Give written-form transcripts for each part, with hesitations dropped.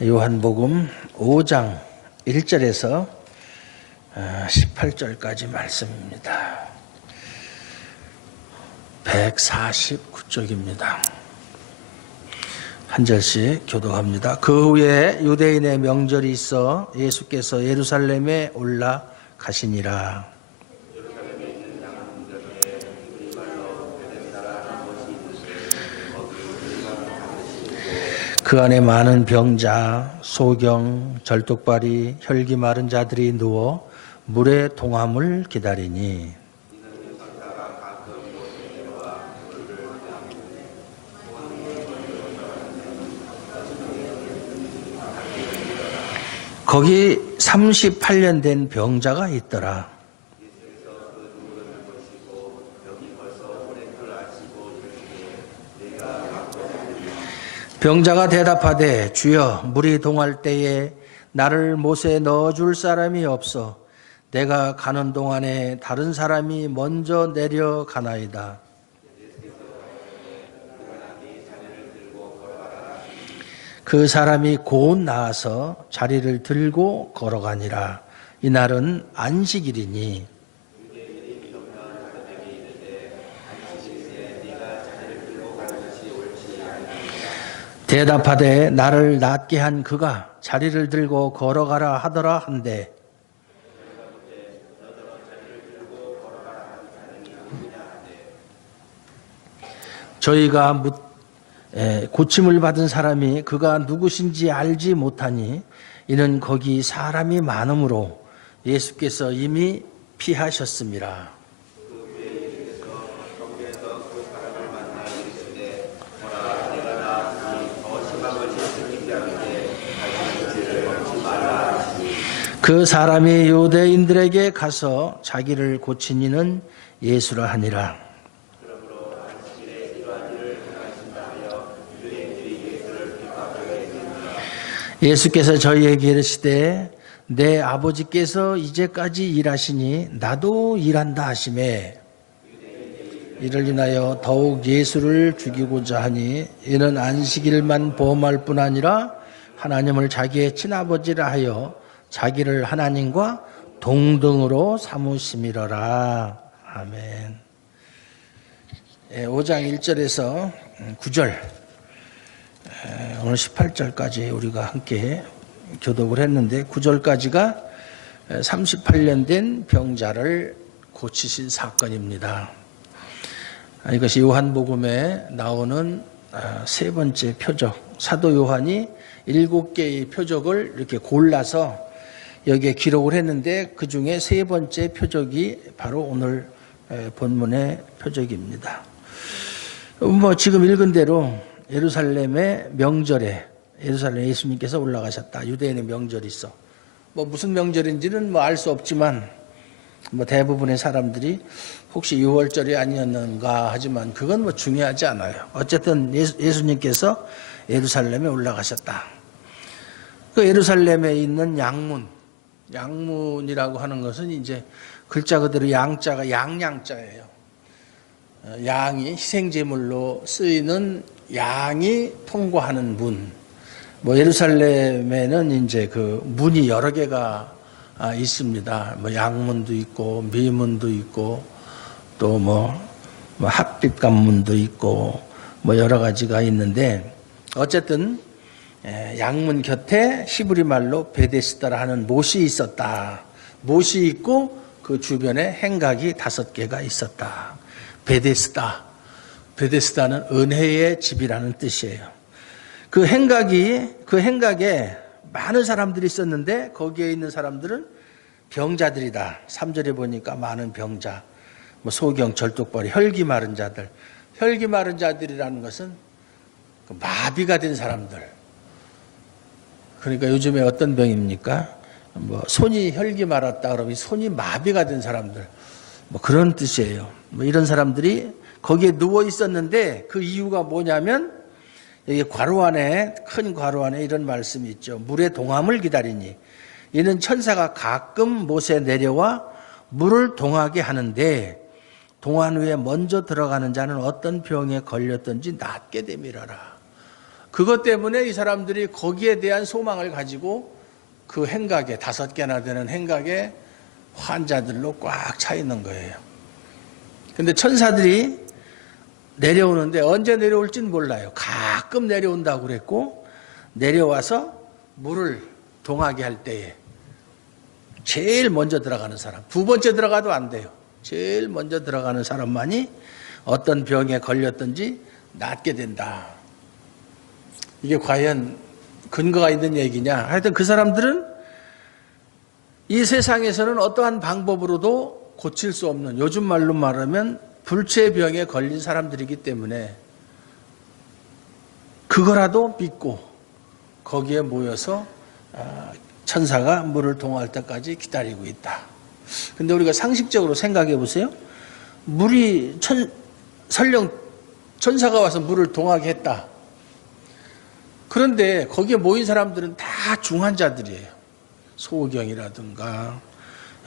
요한복음 5장 1절에서 18절까지 말씀입니다. 149쪽입니다. 한 절씩 교독합니다. 그 후에 유대인의 명절이 있어 예수께서 예루살렘에 올라가시니라. 그 안에 많은 병자, 소경, 절뚝발이, 혈기 마른 자들이 누워 물의 동함을 기다리니 거기 38년 된 병자가 있더라. 병자가 대답하되 주여 물이 동할 때에 나를 못에 넣어줄 사람이 없어 내가 가는 동안에 다른 사람이 먼저 내려가나이다. 그 사람이 곧 나와서 자리를 들고 걸어가니라. 이날은 안식일이니 대답하되 나를 낫게 한 그가 자리를 들고 걸어가라 하더라 한데 저희가 고침을 받은 사람이 그가 누구신지 알지 못하니 이는 거기 사람이 많으므로 예수께서 이미 피하셨습니다. 그 사람이 유대인들에게 가서 자기를 고친 이는 예수라 하니라. 예수께서 저희에게 이르시되 내 아버지께서 이제까지 일하시니 나도 일한다 하시매 이를 인하여 더욱 예수를 죽이고자 하니 이는 안식일만 범할 뿐 아니라 하나님을 자기의 친아버지라 하여 자기를 하나님과 동등으로 삼으심이로라. 아멘. 5장 1절에서 9절 오늘 18절까지 우리가 함께 교독을 했는데 9절까지가 38년 된 병자를 고치신 사건입니다. 이것이 요한복음에 나오는 세 번째 표적, 사도 요한이 7개의 표적을 이렇게 골라서 여기에 기록을 했는데 그 중에 세 번째 표적이 바로 오늘 본문의 표적입니다. 지금 읽은 대로 예루살렘의 명절에 예루살렘에 예수님께서 올라가셨다. 유대인의 명절이 있어. 무슨 명절인지는 알 수 없지만 대부분의 사람들이 혹시 6월절이 아니었는가 하지만 그건 중요하지 않아요. 어쨌든 예수님께서 예루살렘에 올라가셨다. 그 예루살렘에 있는 양문이라고 하는 것은 이제 글자 그대로 양자가 양양자예요. 양이 희생제물로 쓰이는 양이 통과하는 문. 예루살렘에는 이제 그 문이 여러 개가 있습니다. 양문도 있고 미문도 있고 또 합빛관문도 있고 여러 가지가 있는데 어쨌든 양문 곁에 히브리 말로 베데스다라 하는 못이 있었다. 못이 있고 그 주변에 행각이 5개가 있었다. 베데스다는 은혜의 집이라는 뜻이에요. 그 행각에 많은 사람들이 있었는데 거기에 있는 사람들은 병자들이다. 3절에 보니까 많은 병자, 소경, 절뚝발이, 혈기 마른 자들. 혈기 마른 자들이라는 것은 마비가 된 사람들. 그러니까 요즘에 어떤 병입니까? 손이 혈기 말았다 그러면 손이 마비가 된 사람들. 그런 뜻이에요. 이런 사람들이 거기에 누워 있었는데 그 이유가 뭐냐면 여기 괄호 안에 큰 괄호 안에 이런 말씀이 있죠. 물의 동함을 기다리니 이는 천사가 가끔 못에 내려와 물을 동하게 하는데 동안 후에 먼저 들어가는 자는 어떤 병에 걸렸든지 낫게 되밀어라. 그것 때문에 이 사람들이 거기에 대한 소망을 가지고 그 행각에 5개나 되는 행각에 환자들로 꽉 차 있는 거예요. 근데 천사들이 내려오는데 언제 내려올지는 몰라요. 가끔 내려온다고 그랬고, 내려와서 물을 동하게 할 때에 제일 먼저 들어가는 사람, 2번째 들어가도 안 돼요. 제일 먼저 들어가는 사람만이 어떤 병에 걸렸든지 낫게 된다. 이게 과연 근거가 있는 얘기냐? 하여튼 그 사람들은 이 세상에서는 어떠한 방법으로도 고칠 수 없는, 요즘 말로 말하면 불치병에 걸린 사람들이기 때문에 그거라도 믿고 거기에 모여서 천사가 물을 동할 때까지 기다리고 있다. 근데 우리가 상식적으로 생각해 보세요. 물이 설령 천사가 와서 물을 동하게 했다. 그런데 거기에 모인 사람들은 다 중환자들이에요. 소경이라든가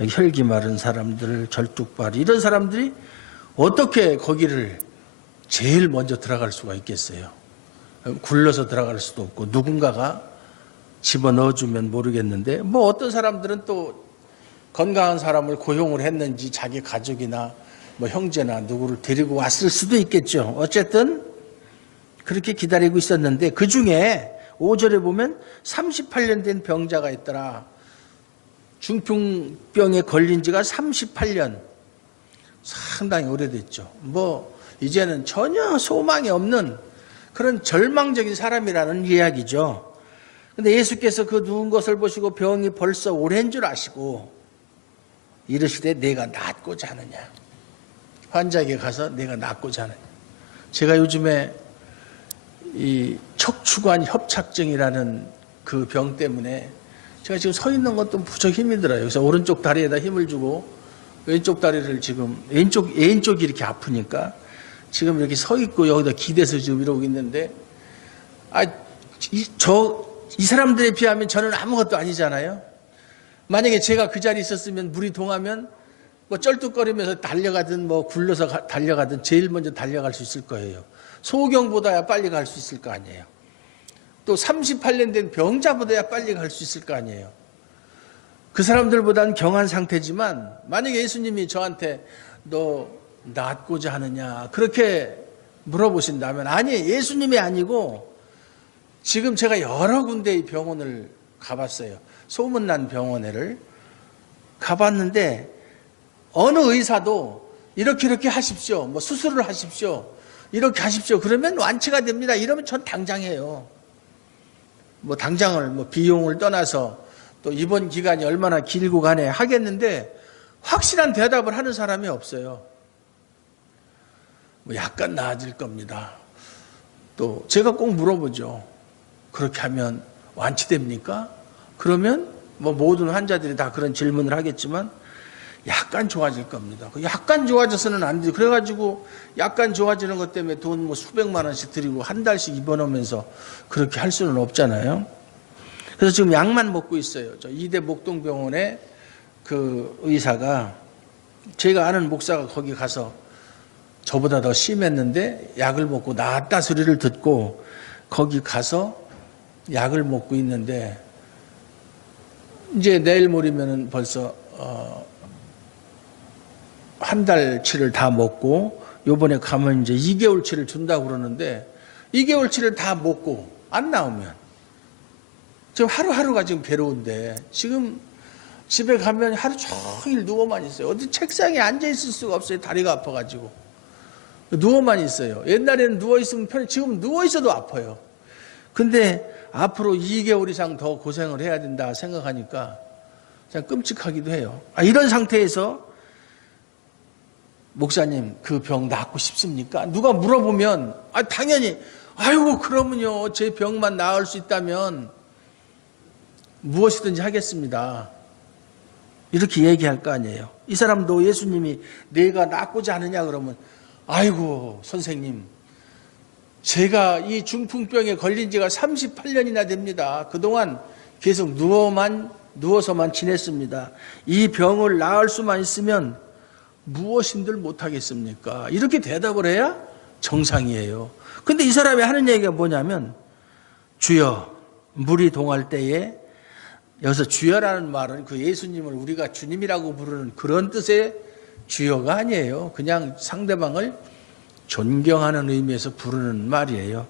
혈기 마른 사람들, 절뚝발이, 이런 사람들이 어떻게 거기를 제일 먼저 들어갈 수가 있겠어요? 굴러서 들어갈 수도 없고 누군가가 집어넣어주면 모르겠는데, 뭐 어떤 사람들은 또 건강한 사람을 고용을 했는지 자기 가족이나 뭐 형제나 누구를 데리고 왔을 수도 있겠죠. 어쨌든 그렇게 기다리고 있었는데 그 중에 5절에 보면 38년 된 병자가 있더라. 중풍병에 걸린 지가 38년. 상당히 오래됐죠. 뭐 이제는 전혀 소망이 없는 그런 절망적인 사람이라는 이야기죠. 근데 예수께서 그 누운 것을 보시고 병이 벌써 오랜 줄 아시고 이르시되 내가 낫고자 하느냐. 환자에게 가서 내가 낫고자 하느냐. 제가 요즘에 이 척추관 협착증이라는 그 병 때문에 제가 지금 서 있는 것도 무척 힘이 들어요. 그래서 오른쪽 다리에다 힘을 주고 왼쪽 다리를 지금 왼쪽이 이렇게 아프니까 지금 이렇게 서 있고 여기다 기대서 지금 이러고 있는데, 이 사람들에 비하면 저는 아무것도 아니잖아요. 만약에 제가 그 자리에 있었으면 물이 동하면 뭐 쩔뚝거리면서 달려가든 뭐 굴러서 달려가든 제일 먼저 달려갈 수 있을 거예요. 소경보다야 빨리 갈 수 있을 거 아니에요. 또 38년 된 병자보다야 빨리 갈 수 있을 거 아니에요. 그 사람들보다는 경한 상태지만 만약에 예수님이 저한테 너 낫고자 하느냐 그렇게 물어보신다면, 아니, 예수님이 아니고 지금 제가 여러 군데의 병원을 가봤어요. 소문난 병원을 가봤는데 어느 의사도 이렇게 하십시오, 뭐 수술을 하십시오, 이렇게 하십시오, 그러면 완치가 됩니다, 이러면 전 당장 해요. 뭐 당장을 뭐 비용을 떠나서 또 입원 기간이 얼마나 길고 간에 하겠는데 확실한 대답을 하는 사람이 없어요. 뭐 약간 나아질 겁니다. 또 제가 꼭 물어보죠. 그렇게 하면 완치됩니까? 그러면 뭐 모든 환자들이 다 그런 질문을 하겠지만 약간 좋아질 겁니다. 약간 좋아져서는 안 돼요. 그래가지고 약간 좋아지는 것 때문에 돈 뭐 수백만 원씩 드리고 한 달씩 입원하면서 그렇게 할 수는 없잖아요. 그래서 지금 약만 먹고 있어요. 저 이대 목동병원에 그 의사가, 제가 아는 목사가 거기 가서 저보다 더 심했는데 약을 먹고 나았다 소리를 듣고 거기 가서 약을 먹고 있는데 이제 내일 모레면은 벌써 한 달치를 다 먹고 요번에 가면 이제 2개월치를 준다고 그러는데 2개월치를 다 먹고 안 나오면 지금 하루하루가 지금 괴로운데 지금 집에 가면 하루 종일 누워만 있어요. 어디 책상에 앉아 있을 수가 없어요. 다리가 아파가지고 누워만 있어요. 옛날에는 누워 있으면 편해. 지금 누워 있어도 아파요. 근데 앞으로 2개월 이상 더 고생을 해야 된다 생각하니까 그냥 끔찍하기도 해요. 이런 상태에서 목사님 그 병 낫고 싶습니까? 누가 물어보면 당연히 아이고 그러면요 제 병만 나을 수 있다면 무엇이든지 하겠습니다. 이렇게 얘기할 거 아니에요. 이 사람도 예수님이 내가 낫고자 하느냐 그러면 아이고 선생님 제가 이 중풍병에 걸린 지가 38년이나 됩니다. 그동안 계속 누워서만 지냈습니다. 이 병을 나을 수만 있으면 무엇인들 못하겠습니까? 이렇게 대답을 해야 정상이에요. 근데 이 사람이 하는 얘기가 뭐냐면 주여, 물이 동할 때에, 여기서 주여라는 말은 그 예수님을 우리가 주님이라고 부르는 그런 뜻의 주여가 아니에요. 그냥 상대방을 존경하는 의미에서 부르는 말이에요.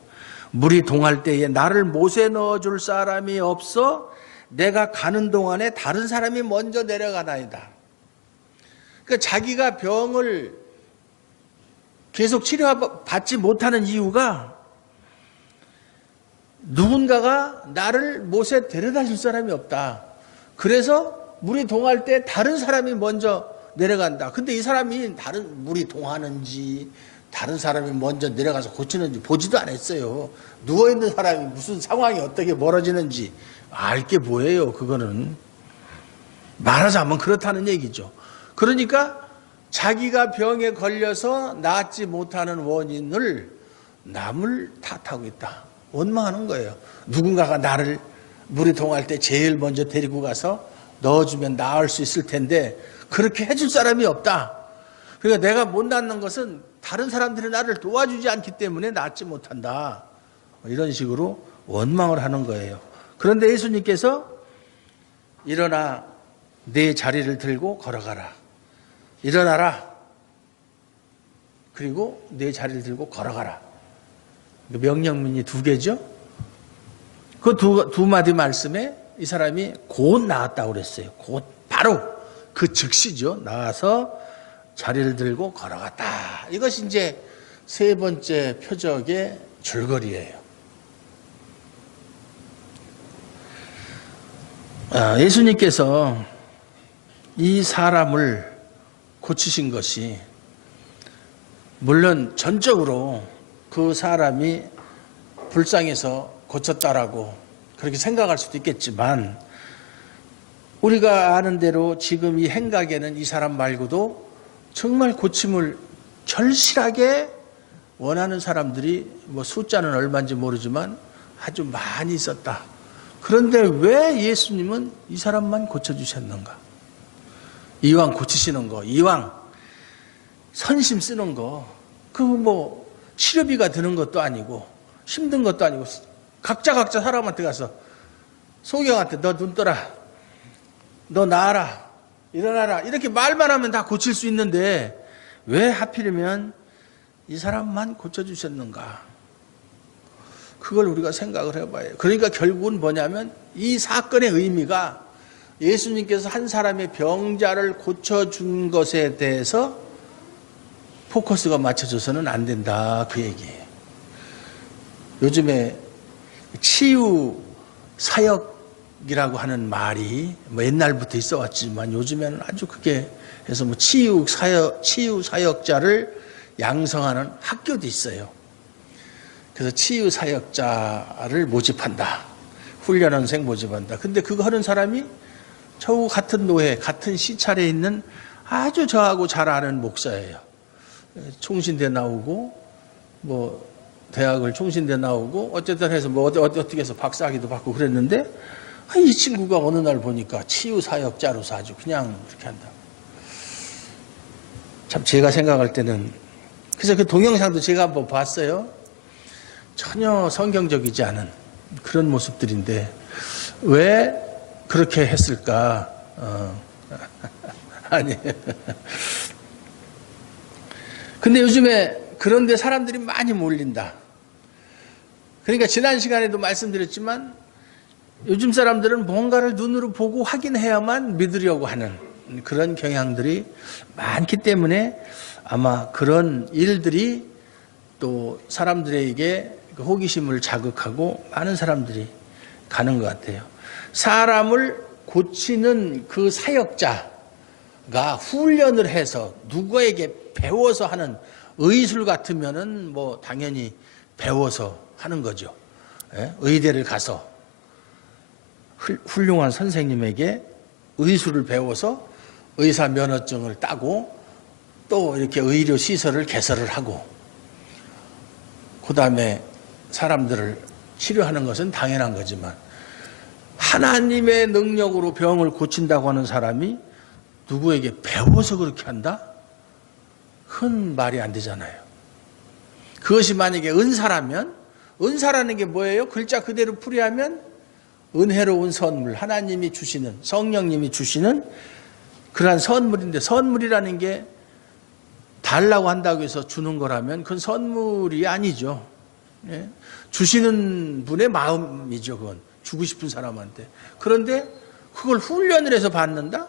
물이 동할 때에 나를 못에 넣어줄 사람이 없어 내가 가는 동안에 다른 사람이 먼저 내려가나이다. 그러니까 자기가 병을 계속 치료받지 못하는 이유가 누군가가 나를 못에 데려다 줄 사람이 없다. 그래서 물이 동할 때 다른 사람이 먼저 내려간다. 근데 이 사람이 물이 동하는지 다른 사람이 먼저 내려가서 고치는지 보지도 않았어요. 누워있는 사람이 무슨 상황이 어떻게 멀어지는지 알 게 뭐예요. 그거는 말하자면 그렇다는 얘기죠. 그러니까 자기가 병에 걸려서 낫지 못하는 원인을 남을 탓하고 있다. 원망하는 거예요. 누군가가 나를 물이 동할 때 제일 먼저 데리고 가서 넣어주면 나을 수 있을 텐데 그렇게 해줄 사람이 없다. 그러니까 내가 못 낫는 것은 다른 사람들이 나를 도와주지 않기 때문에 낫지 못한다. 이런 식으로 원망을 하는 거예요. 그런데 예수님께서 일어나 내 자리를 들고 걸어가라. 일어나라. 그리고 내 자리를 들고 걸어가라. 명령문이 2개죠. 그 두 마디 말씀에 이 사람이 곧 나았다고 그랬어요. 곧 바로 그 즉시죠. 나와서 자리를 들고 걸어갔다. 이것이 이제 3번째 표적의 줄거리예요. 예수님께서 이 사람을 고치신 것이 물론 전적으로 그 사람이 불쌍해서 고쳤다라고 그렇게 생각할 수도 있겠지만 우리가 아는 대로 지금 이 행각에는 이 사람 말고도 정말 고침을 절실하게 원하는 사람들이 뭐 숫자는 얼마인지 모르지만 아주 많이 있었다. 그런데 왜 예수님은 이 사람만 고쳐주셨는가? 이왕 고치시는 거, 이왕 선심 쓰는 거, 그 뭐 치료비가 드는 것도 아니고 힘든 것도 아니고 각자 사람한테 가서 소경한테 너 눈 떠라, 너 나아라, 일어나라 이렇게 말만 하면 다 고칠 수 있는데 왜 하필이면 이 사람만 고쳐주셨는가? 그걸 우리가 생각을 해봐요. 그러니까 결국은 뭐냐면 이 사건의 의미가 예수님께서 한 사람의 병자를 고쳐준 것에 대해서 포커스가 맞춰져서는 안 된다 그 얘기예요. 요즘에 치유 사역이라고 하는 말이 뭐 옛날부터 있어 왔지만 요즘에는 아주 그게 해서 뭐 치유 사역자를 양성하는 학교도 있어요. 그래서 치유 사역자를 모집한다. 훈련원생 모집한다. 근데 그거 하는 사람이 저하고 같은 노예, 같은 시찰에 있는 아주 저하고 잘 아는 목사예요. 총신대 나오고 뭐 대학을 총신대 나오고 어쨌든 해서 뭐 어떻게 해서 박사학위도 받고 그랬는데 이 친구가 어느 날 보니까 치유 사역자로서 아주 그냥 그렇게 한다. 참 제가 생각할 때는 그래서 그 동영상도 제가 한번 봤어요. 전혀 성경적이지 않은 그런 모습들인데 왜 그렇게 했을까? 아니. 근데 요즘에 그런데 사람들이 많이 몰린다. 그러니까 지난 시간에도 말씀드렸지만 요즘 사람들은 뭔가를 눈으로 보고 확인해야만 믿으려고 하는 그런 경향들이 많기 때문에 아마 그런 일들이 또 사람들에게 그 호기심을 자극하고 많은 사람들이 가는 것 같아요. 사람을 고치는 그 사역자가 훈련을 해서 누구에게 배워서 하는 의술 같으면은 뭐 당연히 배워서 하는 거죠. 의대를 가서 훌륭한 선생님에게 의술을 배워서 의사 면허증을 따고 또 이렇게 의료 시설을 개설을 하고 그 다음에 사람들을 치료하는 것은 당연한 거지만 하나님의 능력으로 병을 고친다고 하는 사람이 누구에게 배워서 그렇게 한다? 그건 말이 안 되잖아요. 그것이 만약에 은사라면 은사라는 게 뭐예요? 글자 그대로 풀이하면 은혜로운 선물, 하나님이 주시는, 성령님이 주시는 그러한 선물인데, 선물이라는 게 달라고 한다고 해서 주는 거라면 그건 선물이 아니죠. 예? 주시는 분의 마음이죠. 그건 주고 싶은 사람한테. 그런데 그걸 훈련을 해서 받는다?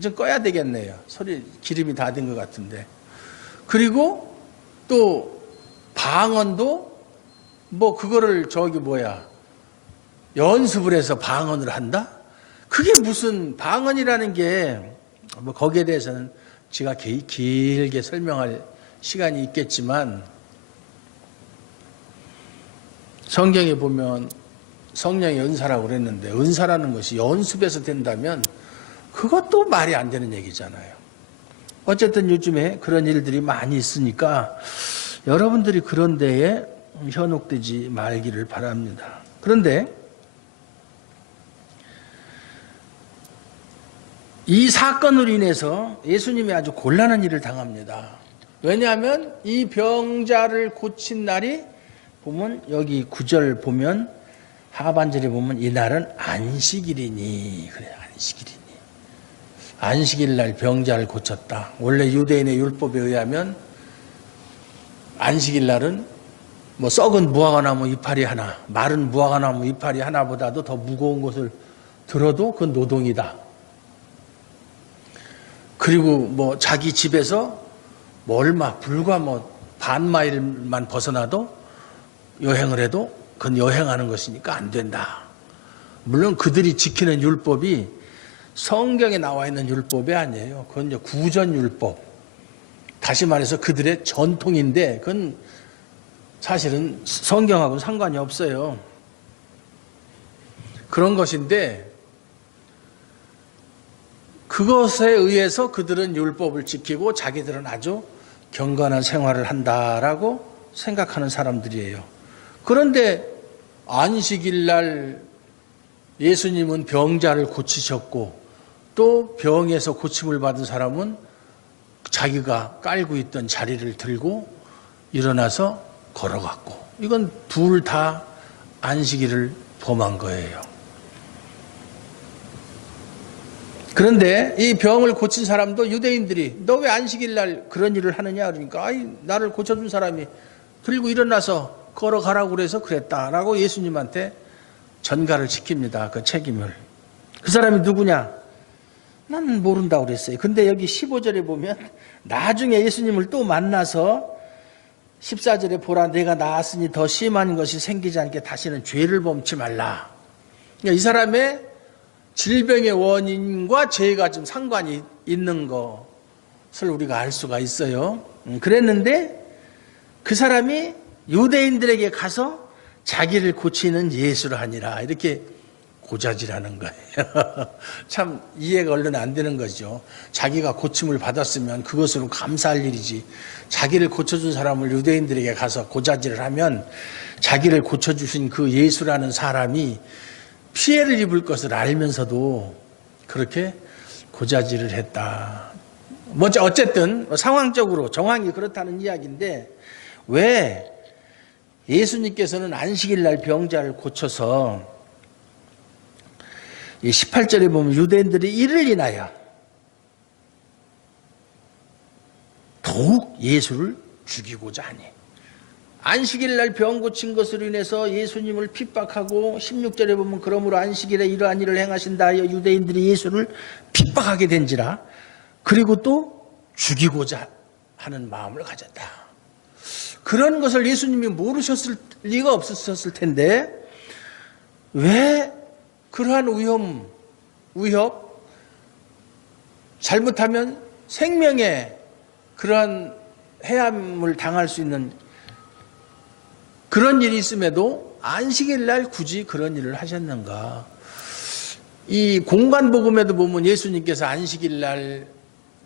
좀 꺼야 되겠네요. 소리 기름이 다 된 것 같은데. 그리고 또 방언도 뭐 그거를 연습을 해서 방언을 한다? 그게 무슨 방언이라는 게 뭐 거기에 대해서는 제가 길게 설명할 시간이 있겠지만, 성경에 보면 성령의 은사라고 그랬는데, 은사라는 것이 연습해서 된다면 그것도 말이 안 되는 얘기잖아요. 어쨌든 요즘에 그런 일들이 많이 있으니까 여러분들이 그런 데에 현혹되지 말기를 바랍니다. 그런데 이 사건으로 인해서 예수님이 아주 곤란한 일을 당합니다. 왜냐하면 이 병자를 고친 날이 보면 여기 9절 보면 하반절에 보면 이날은 안식일이니, 그래, 안식일이니. 안식일 날 병자를 고쳤다. 원래 유대인의 율법에 의하면 안식일 날은 뭐 썩은 무화과나무 이파리 하나, 마른 무화과나무 이파리 하나보다도 더 무거운 것을 들어도 그건 노동이다. 그리고 뭐 자기 집에서 뭐 불과 반 마일만 벗어나도 여행을 해도 그건 여행하는 것이니까 안 된다. 물론 그들이 지키는 율법이 성경에 나와 있는 율법이 아니에요. 그건 이제 구전율법. 다시 말해서 그들의 전통인데 그건 사실은 성경하고는 상관이 없어요. 그런 것인데 그것에 의해서 그들은 율법을 지키고 자기들은 아주 경건한 생활을 한다라고 생각하는 사람들이에요. 그런데 안식일 날 예수님은 병자를 고치셨고 또 병에서 고침을 받은 사람은 자기가 깔고 있던 자리를 들고 일어나서 걸어갔고, 이건 둘 다 안식일을 범한 거예요. 그런데 이 병을 고친 사람도 유대인들이 너 왜 안식일 날 그런 일을 하느냐 그러니까 나를 고쳐준 사람이 들고 일어나서 걸어가라고 그래서 그랬다라고 예수님한테 전가를 시킵니다. 그 책임을. 그 사람이 누구냐? 나는 모른다고 그랬어요. 근데 여기 15절에 보면 나중에 예수님을 또 만나서 14절에 보라 내가 나았으니 더 심한 것이 생기지 않게 다시는 죄를 범치 말라. 그러니까 이 사람의 질병의 원인과 죄가 좀 상관이 있는 것을 우리가 알 수가 있어요. 그랬는데 그 사람이 유대인들에게 가서 자기를 고치는 예수를 하니라 이렇게 고자질하는 거예요. 참 이해가 얼른 안 되는 거죠. 자기가 고침을 받았으면 그것으로 감사할 일이지. 자기를 고쳐준 사람을 유대인들에게 가서 고자질을 하면 자기를 고쳐주신 그 예수라는 사람이 피해를 입을 것을 알면서도 그렇게 고자질을 했다. 어쨌든 상황적으로 정황이 그렇다는 이야기인데 왜 예수님께서는 안식일 날 병자를 고쳐서 18절에 보면 유대인들이 이를 인하여 더욱 예수를 죽이고자 하니, 안식일 날 병 고친 것으로 인해서 예수님을 핍박하고 16절에 보면 그러므로 안식일에 이러한 일을 행하신다 하여 유대인들이 예수를 핍박하게 된지라, 그리고 또 죽이고자 하는 마음을 가졌다. 그런 것을 예수님이 모르셨을 리가 없었을 텐데 왜 그러한 위협, 잘못하면 생명에 그러한 해함을 당할 수 있는 그런 일이 있음에도 안식일 날 굳이 그런 일을 하셨는가? 이 공관복음에도 보면 예수님께서 안식일 날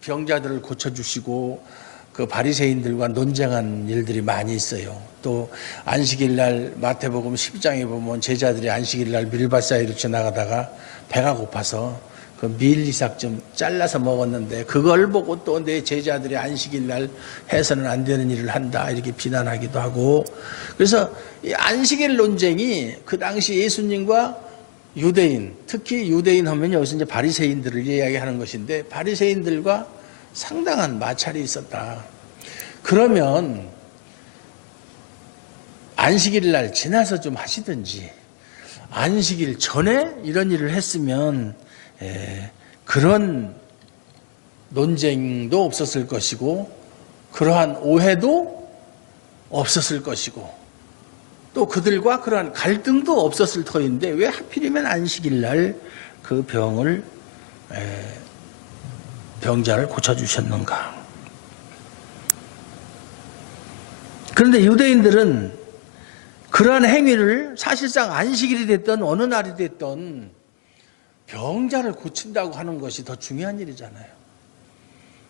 병자들을 고쳐주시고 그 바리새인들과 논쟁한 일들이 많이 있어요. 또 안식일 날 마태복음 12장에 보면 제자들이 안식일 날 밀밭 사이로 지나가다가 배가 고파서 그 밀리삭 좀 잘라서 먹었는데 그걸 보고 또 내 제자들이 안식일 날 해서는 안 되는 일을 한다 이렇게 비난하기도 하고. 그래서 이 안식일 논쟁이 그 당시 예수님과 유대인, 특히 유대인 하면 여기서 이제 바리새인들을 이야기하는 것인데 바리새인들과 상당한 마찰이 있었다. 그러면 안식일 날 지나서 좀 하시든지 안식일 전에 이런 일을 했으면 그런 논쟁도 없었을 것이고 그러한 오해도 없었을 것이고 또 그들과 그러한 갈등도 없었을 터인데 왜 하필이면 안식일 날 그 병자를 고쳐주셨는가. 그런데 유대인들은 그러한 행위를 사실상 안식일이 됐던 어느 날이 됐던 병자를 고친다고 하는 것이 더 중요한 일이잖아요.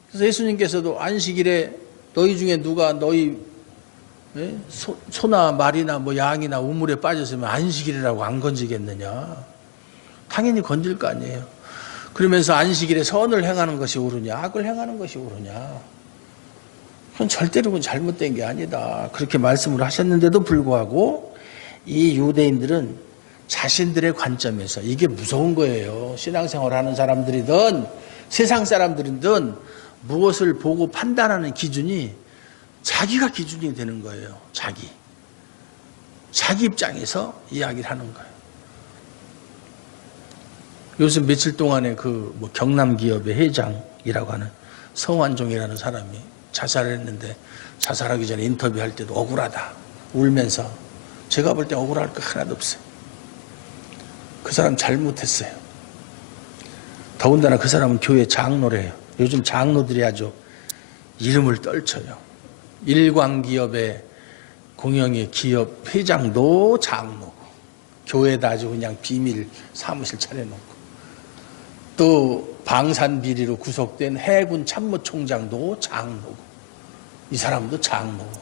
그래서 예수님께서도 안식일에 너희 중에 누가 너희 소나 말이나 뭐 양이나 우물에 빠졌으면 안식일이라고 안 건지겠느냐. 당연히 건질 거 아니에요. 그러면서 안식일에 선을 행하는 것이 옳으냐 악을 행하는 것이 옳으냐. 그건 절대로 잘못된 게 아니다. 그렇게 말씀을 하셨는데도 불구하고 이 유대인들은 자신들의 관점에서 이게 무서운 거예요. 신앙생활하는 사람들이든 세상 사람들이든 무엇을 보고 판단하는 기준이 자기가 기준이 되는 거예요. 자기 입장에서 이야기를 하는 거예요. 요즘 며칠 동안에 경남 기업의 회장이라고 하는 성완종이라는 사람이 자살을 했는데 자살하기 전에 인터뷰할 때도 억울하다 울면서 제가 볼 때 억울할 거 하나도 없어요. 그 사람 잘못했어요. 더군다나 그 사람은 교회 장로래요. 요즘 장로들이 아주 이름을 떨쳐요. 일광기업의 공영의 기업 회장도 장로고 교회에다 아주 그냥 비밀 사무실 차려놓고 또 방산비리로 구속된 해군 참모총장도 장로고 이 사람도 장로고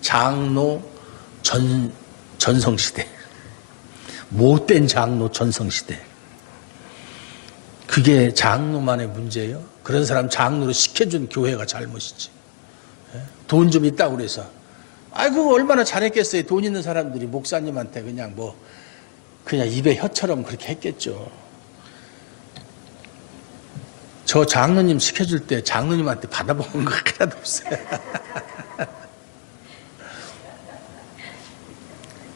장로 전성시대 못된 장로 전성시대. 그게 장로만의 문제예요. 그런 사람 장로로 시켜준 교회가 잘못이지. 돈 좀 있다고 그래서 그거 얼마나 잘했겠어요. 돈 있는 사람들이 목사님한테 그냥 입에 혀처럼 그렇게 했겠죠. 저 장로님 시켜줄 때 장로님한테 받아먹은 거 하나도 없어요.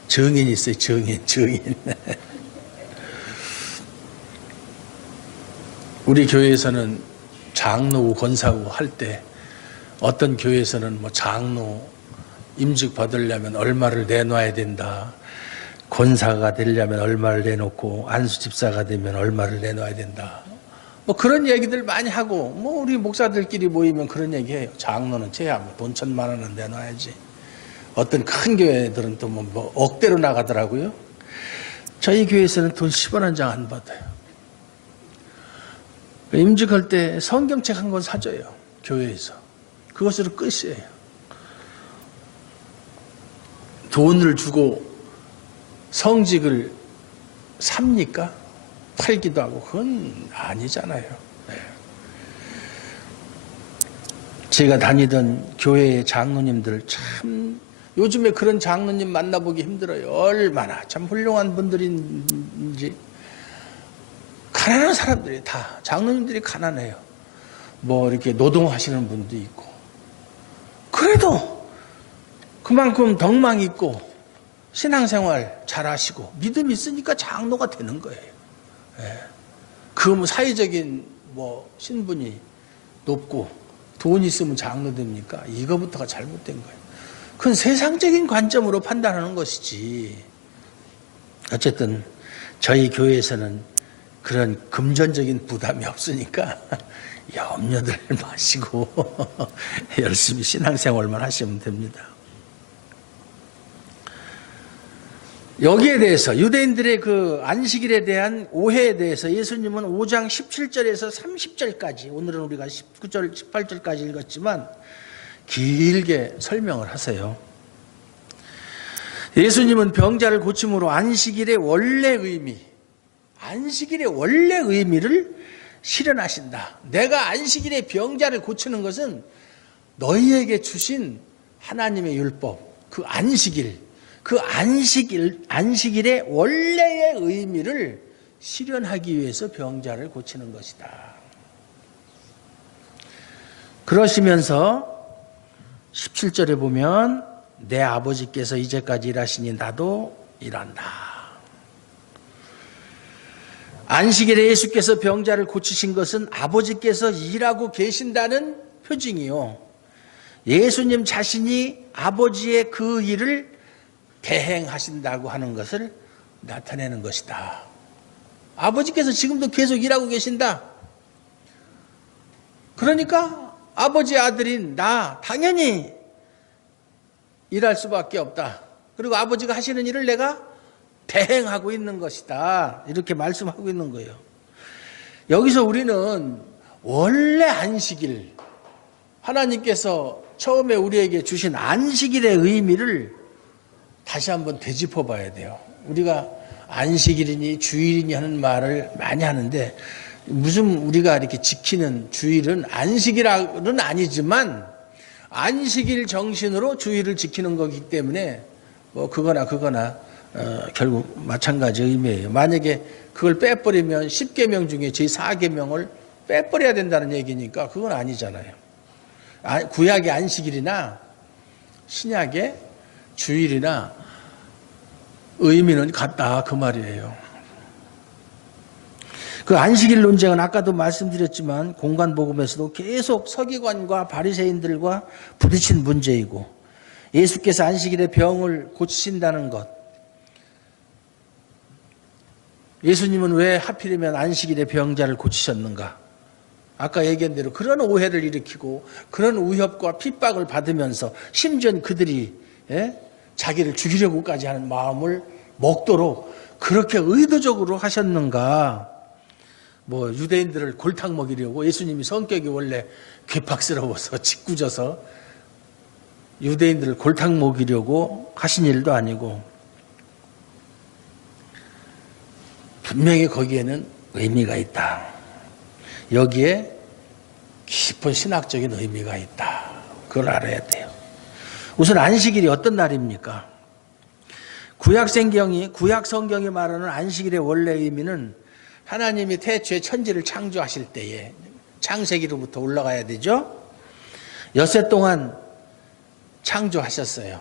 증인 있어요. 증인. 우리 교회에서는 장로고 권사고 할 때 어떤 교회에서는 장로 임직 받으려면 얼마를 내놔야 된다. 권사가 되려면 얼마를 내놓고 안수 집사가 되면 얼마를 내놔야 된다. 그런 얘기들 많이 하고 우리 목사들끼리 모이면 그런 얘기해요. 장로는 제야 돈 1,000만 원은 내놔야지. 어떤 큰 교회들은 또 억대로 나가더라고요. 저희 교회에서는 돈 10원 한 장 안 받아요. 임직할 때 성경책 한 권 사줘요. 교회에서. 그것으로 끝이에요. 돈을 주고 성직을 삽니까? 팔기도 하고 그건 아니잖아요. 제가 다니던 교회의 장로님들 참 요즘에 그런 장로님 만나보기 힘들어요. 얼마나 참 훌륭한 분들인지. 가난한 사람들이 다 장로님들이 가난해요. 이렇게 노동하시는 분도 있고 그래도 그만큼 덕망 있고 신앙생활 잘하시고 믿음 있으니까 장로가 되는 거예요. 그 사회적인 신분이 높고 돈 있으면 장로 됩니까? 이거부터가 잘못된 거예요. 그건 세상적인 관점으로 판단하는 것이지. 어쨌든 저희 교회에서는 그런 금전적인 부담이 없으니까 염려들 마시고 열심히 신앙생활만 하시면 됩니다. 여기에 대해서 유대인들의 그 안식일에 대한 오해에 대해서 예수님은 5장 17절에서 30절까지 오늘은 우리가 19절 18절까지 읽었지만 길게 설명을 하세요. 예수님은 병자를 고침으로 안식일의 원래 의미 안식일의 원래 의미를 실현하신다. 내가 안식일에 병자를 고치는 것은 너희에게 주신 하나님의 율법, 그 안식일, 그 안식일의 원래의 의미를 실현하기 위해서 병자를 고치는 것이다. 그러시면서 17절에 보면 내 아버지께서 이제까지 일하시니 나도 일한다. 안식일에 예수께서 병자를 고치신 것은 아버지께서 일하고 계신다는 표징이요. 예수님 자신이 아버지의 그 일을 대행하신다고 하는 것을 나타내는 것이다. 아버지께서 지금도 계속 일하고 계신다. 그러니까 아버지의 아들인 나 당연히 일할 수밖에 없다. 그리고 아버지가 하시는 일을 내가 대행하고 있는 것이다. 이렇게 말씀하고 있는 거예요. 여기서 우리는 원래 안식일, 하나님께서 처음에 우리에게 주신 안식일의 의미를 다시 한번 되짚어 봐야 돼요. 우리가 안식일이니 주일이니 하는 말을 많이 하는데 무슨 우리가 이렇게 지키는 주일은 안식일은 아니지만 안식일 정신으로 주일을 지키는 거기 때문에 뭐 그거나 결국 마찬가지 의미예요. 만약에 그걸 빼버리면 10계명 중에 제4계명을 빼버려야 된다는 얘기니까 그건 아니잖아요. 구약의 안식일이나 신약의 주일이나 의미는 같다 그 말이에요. 그 안식일 논쟁은 아까도 말씀드렸지만 공간복음에서도 계속 서기관과 바리새인들과 부딪힌 문제이고 예수께서 안식일에 병을 고치신다는 것, 예수님은 왜 하필이면 안식일에 병자를 고치셨는가? 아까 얘기한 대로 그런 오해를 일으키고 그런 위협과 핍박을 받으면서 심지어 그들이 자기를 죽이려고까지 하는 마음을 먹도록 그렇게 의도적으로 하셨는가? 뭐 유대인들을 골탕 먹이려고, 예수님이 성격이 원래 괴팍스러워서 짓궂어서 유대인들을 골탕 먹이려고 하신 일도 아니고 분명히 거기에는 의미가 있다. 여기에 깊은 신학적인 의미가 있다. 그걸 알아야 돼요. 우선 안식일이 어떤 날입니까? 구약 성경이 말하는 안식일의 원래 의미는 하나님이 태초에 천지를 창조하실 때에 창세기로부터 올라가야 되죠. 엿새 동안 창조하셨어요.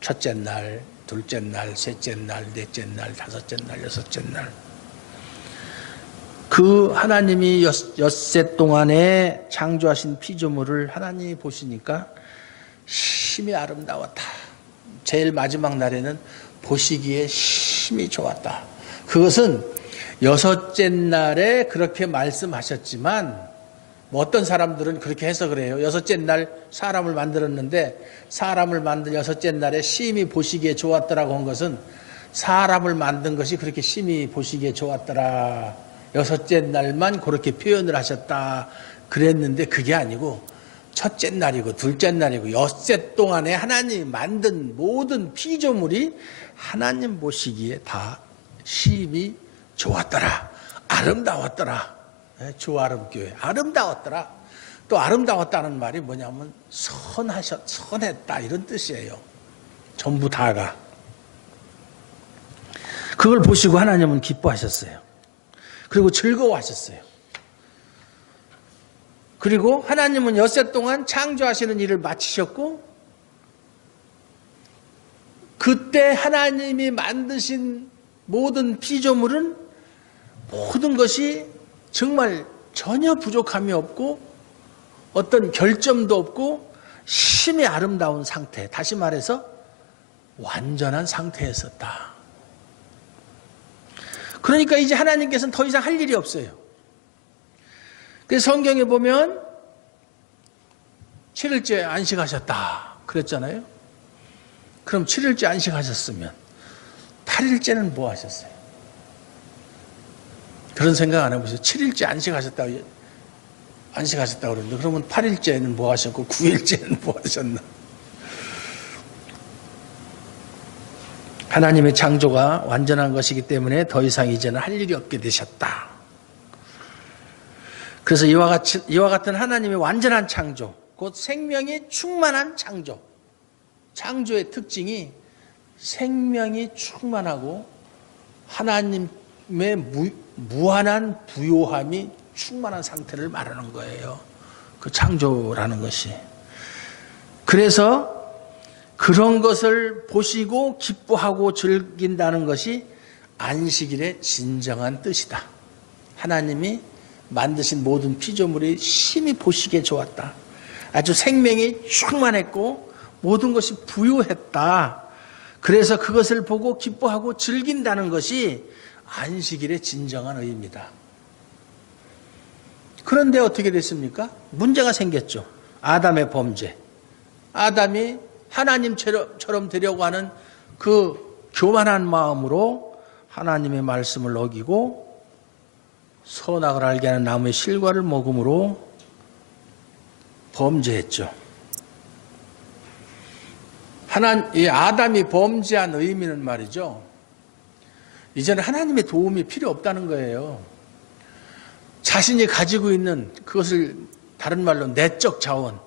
첫째 날, 둘째 날, 셋째 날, 넷째 날, 다섯째 날, 여섯째 날. 그 하나님이 엿새 동안에 창조하신 피조물을 하나님이 보시니까 심히 아름다웠다. 제일 마지막 날에는 보시기에 심히 좋았다. 그것은 여섯째 날에 그렇게 말씀하셨지만 뭐 어떤 사람들은 그렇게 해석을 해요. 여섯째 날 사람을 만들었는데 사람을 만든 여섯째 날에 심히 보시기에 좋았더라고 한 것은 사람을 만든 것이 그렇게 심히 보시기에 좋았더라. 여섯째 날만 그렇게 표현을 하셨다 그랬는데 그게 아니고 첫째 날이고 둘째 날이고 엿새 동안에 하나님이 만든 모든 피조물이 하나님 보시기에 다 심히 좋았더라. 아름다웠더라. 주아름교회 아름다웠더라. 또 아름다웠다는 말이 뭐냐면 선했다 이런 뜻이에요. 전부 다가. 그걸 보시고 하나님은 기뻐하셨어요. 그리고 즐거워하셨어요. 그리고 하나님은 엿새 동안 창조하시는 일을 마치셨고 그때 하나님이 만드신 모든 피조물은 모든 것이 정말 전혀 부족함이 없고 어떤 결점도 없고 심히 아름다운 상태, 다시 말해서 완전한 상태에 있었다. 그러니까 이제 하나님께서는 더 이상 할 일이 없어요. 그래서 성경에 보면 7일째 안식하셨다 그랬잖아요. 그럼 7일째 안식하셨으면 8일째는 뭐 하셨어요? 그런 생각 안 해보세요. 7일째 안식하셨다고 그러는데 그러면 8일째는 뭐 하셨고 9일째는 뭐 하셨나? 하나님의 창조가 완전한 것이기 때문에 더 이상 이제는 할 일이 없게 되셨다. 그래서 이와 같은 하나님의 완전한 창조, 곧 생명이 충만한 창조. 창조의 특징이 생명이 충만하고 하나님의 무한한 부요함이 충만한 상태를 말하는 거예요. 그 창조라는 것이. 그래서 그런 것을 보시고 기뻐하고 즐긴다는 것이 안식일의 진정한 뜻이다. 하나님이 만드신 모든 피조물이 심히 보시기에 좋았다. 아주 생명이 충만했고 모든 것이 부요했다. 그래서 그것을 보고 기뻐하고 즐긴다는 것이 안식일의 진정한 의미입니다. 그런데 어떻게 됐습니까? 문제가 생겼죠. 아담의 범죄. 아담이 하나님처럼 되려고 하는 그 교만한 마음으로 하나님의 말씀을 어기고 선악을 알게 하는 나무의 실과를 먹음으로 범죄했죠. 이 아담이 범죄한 의미는 말이죠. 이제는 하나님의 도움이 필요 없다는 거예요. 자신이 가지고 있는 그것을 다른 말로 내적 자원,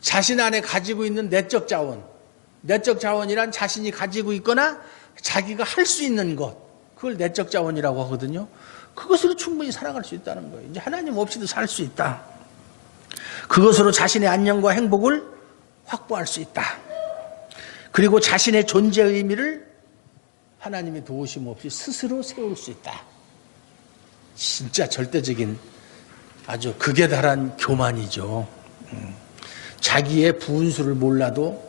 자신 안에 가지고 있는 내적 자원, 내적 자원이란 자신이 가지고 있거나 자기가 할 수 있는 것, 그걸 내적 자원이라고 하거든요. 그것으로 충분히 살아갈 수 있다는 거예요. 이제 하나님 없이도 살 수 있다. 그것으로 자신의 안녕과 행복을 확보할 수 있다. 그리고 자신의 존재 의미를 하나님의 도우심 없이 스스로 세울 수 있다. 진짜 절대적인 아주 극에 달한 교만이죠. 자기의 분수를 몰라도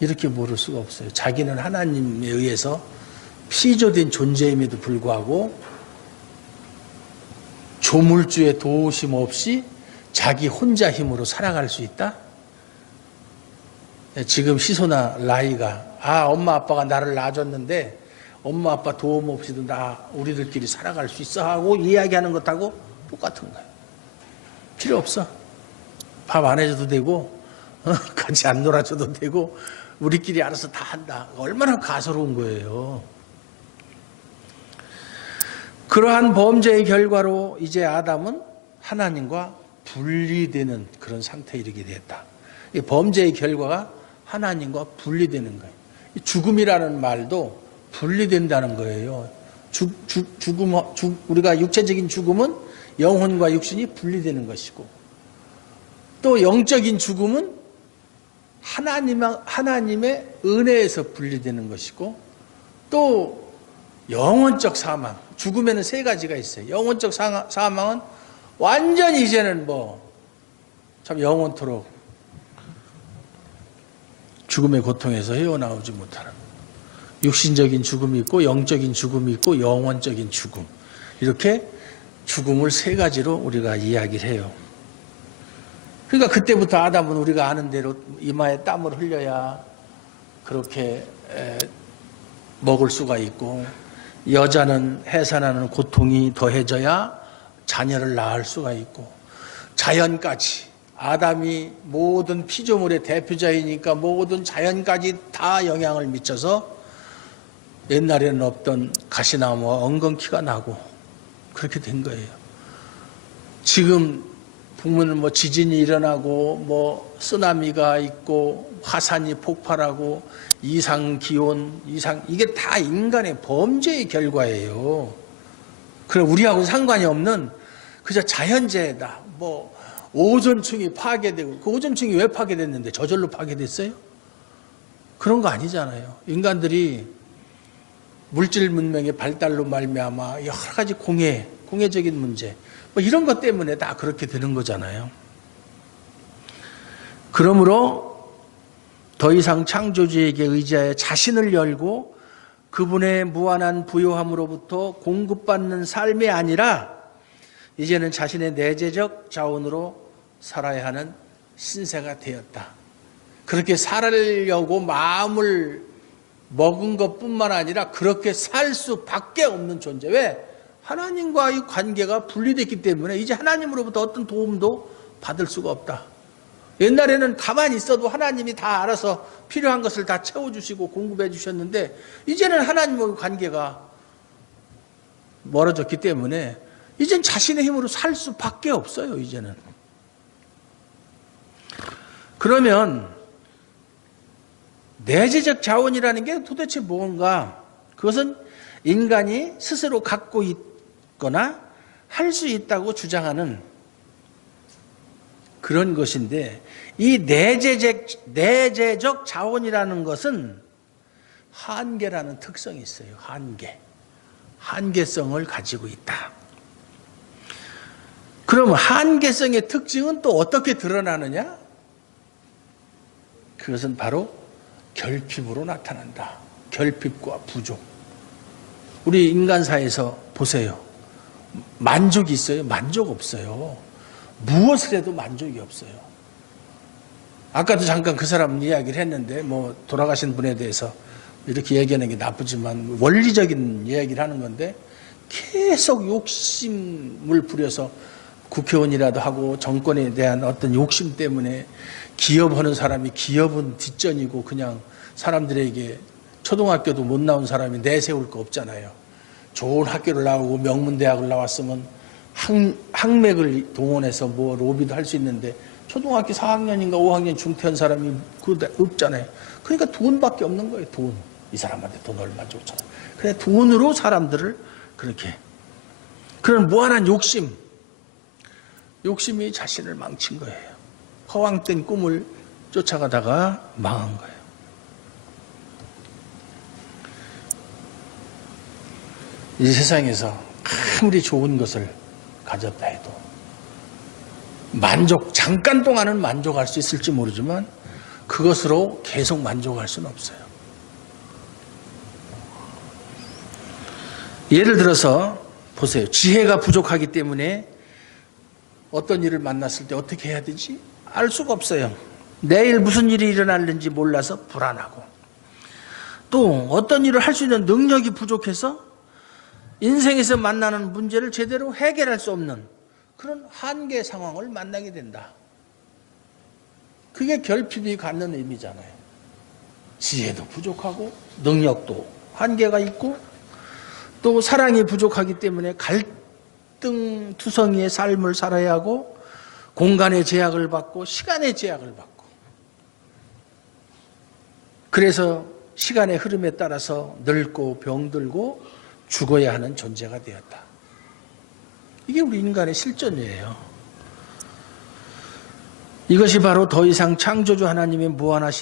이렇게 모를 수가 없어요. 자기는 하나님에 의해서 피조된 존재임에도 불구하고 조물주의 도우심 없이 자기 혼자 힘으로 살아갈 수 있다? 지금 희소나 라이가 엄마 아빠가 나를 낳아줬는데 엄마 아빠 도움 없이도 우리들끼리 살아갈 수 있어 하고 이야기하는 것하고 똑같은 거예요. 필요 없어. 밥 안 해줘도 되고 같이 안 놀아줘도 되고 우리끼리 알아서 다 한다. 얼마나 가소로운 거예요. 그러한 범죄의 결과로 이제 아담은 하나님과 분리되는 그런 상태에 이르게 됐다. 이 범죄의 결과가 하나님과 분리되는 거예요. 죽음이라는 말도 분리된다는 거예요. 우리가 육체적인 죽음은 영혼과 육신이 분리되는 것이고, 또 영적인 죽음은 하나님의 은혜에서 분리되는 것이고, 또 영혼적 사망, 죽음에는 세 가지가 있어요. 영혼적 사망은 완전히 이제는 참 영원토록 죽음의 고통에서 헤어나오지 못하는, 육신적인 죽음이 있고 영적인 죽음이 있고 영원적인 죽음, 이렇게 죽음을 세 가지로 우리가 이야기를 해요. 그러니까 그때부터 아담은 우리가 아는 대로 이마에 땀을 흘려야 그렇게 먹을 수가 있고, 여자는 해산하는 고통이 더해져야 자녀를 낳을 수가 있고, 자연까지, 아담이 모든 피조물의 대표자이니까 모든 자연까지 다 영향을 미쳐서 옛날에는 없던 가시나무와 엉겅퀴가 나고 그렇게 된 거예요. 지금 보면 지진이 일어나고 쓰나미가 있고 화산이 폭발하고 이상 이게 다 인간의 범죄의 결과예요. 그럼 우리하고 상관이 없는 그저 자연재해다. 오존층이 파괴되고, 그 오존층이 왜 파괴됐는데 저절로 파괴됐어요? 그런 거 아니잖아요. 인간들이 물질 문명의 발달로 말미암아 여러 가지 공해적인 문제, 이런 것 때문에 다 그렇게 되는 거잖아요. 그러므로 더 이상 창조주에게 의지하여 자신을 열고 그분의 무한한 부요함으로부터 공급받는 삶이 아니라 이제는 자신의 내재적 자원으로 살아야 하는 신세가 되었다. 그렇게 살으려고 마음을 먹은 것뿐만 아니라 그렇게 살 수밖에 없는 존재. 왜? 하나님과의 관계가 분리됐기 때문에 이제 하나님으로부터 어떤 도움도 받을 수가 없다. 옛날에는 가만히 있어도 하나님이 다 알아서 필요한 것을 다 채워주시고 공급해 주셨는데 이제는 하나님과의 관계가 멀어졌기 때문에 이젠 자신의 힘으로 살 수밖에 없어요. 이제는. 그러면 내재적 자원이라는 게 도대체 뭔가? 그것은 인간이 스스로 갖고 있거나 할 수 있다고 주장하는 그런 것인데, 이 내재적 자원이라는 것은 한계라는 특성이 있어요. 한계성을 가지고 있다. 그러면 한계성의 특징은 또 어떻게 드러나느냐? 그것은 바로 결핍으로 나타난다. 결핍과 부족. 우리 인간사에서 보세요. 만족이 있어요? 만족 없어요. 무엇을 해도 만족이 없어요. 아까도 잠깐 그 사람 이야기를 했는데, 뭐 돌아가신 분에 대해서 이렇게 얘기하는 게 나쁘지만 원리적인 이야기를 하는 건데, 계속 욕심을 부려서 국회의원이라도 하고 정권에 대한 어떤 욕심 때문에 기업하는 사람이 기업은 뒷전이고 그냥 사람들에게 초등학교도 못 나온 사람이 내세울 거 없잖아요. 좋은 학교를 나오고 명문대학을 나왔으면 학맥을 동원해서 뭐 로비도 할 수 있는데 초등학교 4학년인가 5학년 중퇴한 사람이 그거 없잖아요. 그러니까 돈밖에 없는 거예요. 돈. 이 사람한테 돈 얼마 줬잖아. 그래 돈으로 사람들을 그렇게. 그런 무한한 욕심이 자신을 망친 거예요. 허황된 꿈을 쫓아가다가 망한 거예요. 이 세상에서 아무리 좋은 것을 가졌다 해도 잠깐 동안은 만족할 수 있을지 모르지만 그것으로 계속 만족할 수는 없어요. 예를 들어서 보세요. 지혜가 부족하기 때문에 어떤 일을 만났을 때 어떻게 해야 되지? 알 수가 없어요. 내일 무슨 일이 일어날는지 몰라서 불안하고, 또 어떤 일을 할 수 있는 능력이 부족해서 인생에서 만나는 문제를 제대로 해결할 수 없는 그런 한계 상황을 만나게 된다. 그게 결핍이 갖는 의미잖아요. 지혜도 부족하고 능력도 한계가 있고 또 사랑이 부족하기 때문에 갈등투성이의 삶을 살아야 하고 공간의 제약을 받고 시간의 제약을 받고, 그래서 시간의 흐름에 따라서 늙고 병들고 죽어야 하는 존재가 되었다. 이게 우리 인간의 실존이에요. 이것이 바로 더 이상 창조주 하나님의 무한한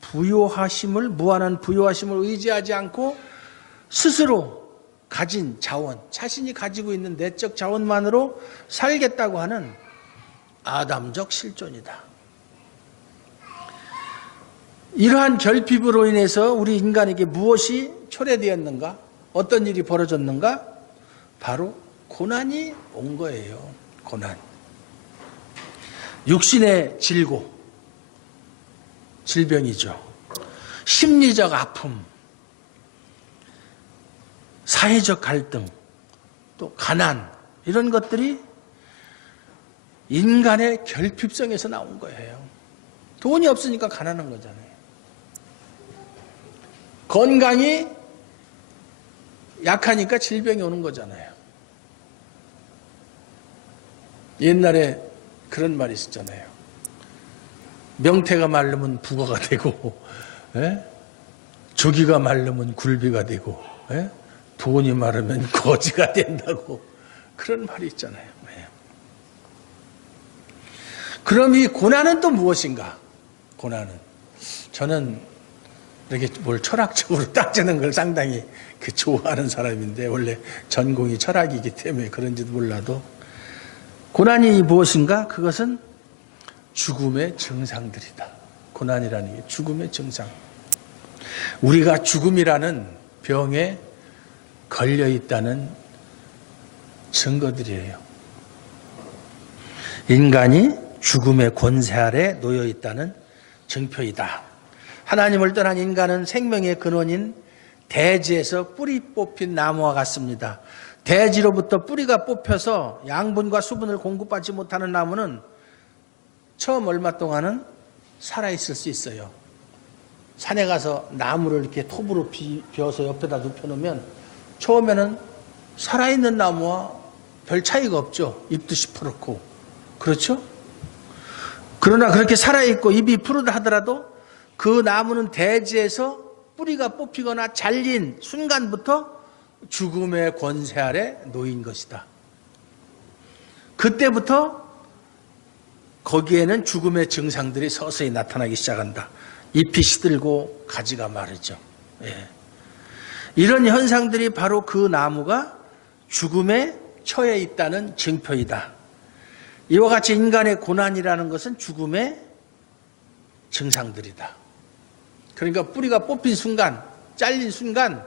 부요하심을 의지하지 않고 스스로 가진 자원, 자신이 가지고 있는 내적 자원만으로 살겠다고 하는 아담적 실존이다. 이러한 결핍으로 인해서 우리 인간에게 무엇이 초래되었는가? 어떤 일이 벌어졌는가? 바로 고난이 온 거예요. 고난. 육신의 질병이죠. 심리적 아픔, 사회적 갈등, 또 가난, 이런 것들이 인간의 결핍성에서 나온 거예요. 돈이 없으니까 가난한 거잖아요. 건강이 약하니까 질병이 오는 거잖아요. 옛날에 그런 말이 있었잖아요. 명태가 마르면 북어가 되고, 조기가 마르면 굴비가 되고, 돈이 마르면 거지가 된다고, 그런 말이 있잖아요. 그럼 이 고난은 또 무엇인가? 고난은, 저는 이렇게 뭘 철학적으로 따지는 걸 상당히 좋아하는 사람인데, 원래 전공이 철학이기 때문에 그런지도 몰라도, 고난이 무엇인가? 그것은 죽음의 증상들이다. 고난이라는 게 죽음의 증상. 우리가 죽음이라는 병에 걸려 있다는 증거들이에요. 인간이 죽음의 권세 아래 놓여 있다는 증표이다. 하나님을 떠난 인간은 생명의 근원인 대지에서 뿌리 뽑힌 나무와 같습니다. 대지로부터 뿌리가 뽑혀서 양분과 수분을 공급받지 못하는 나무는 처음 얼마 동안은 살아있을 수 있어요. 산에 가서 나무를 이렇게 톱으로 비워서 옆에다 눕혀놓으면 처음에는 살아있는 나무와 별 차이가 없죠. 잎도 시퍼렇고. 그렇죠? 그러나 그렇게 살아있고 잎이 푸르다 하더라도 그 나무는 대지에서 뿌리가 뽑히거나 잘린 순간부터 죽음의 권세 아래 놓인 것이다. 그때부터 거기에는 죽음의 증상들이 서서히 나타나기 시작한다. 잎이 시들고 가지가 마르죠. 예. 이런 현상들이 바로 그 나무가 죽음에 처해 있다는 증표이다. 이와 같이 인간의 고난이라는 것은 죽음의 증상들이다. 그러니까 뿌리가 뽑힌 순간, 잘린 순간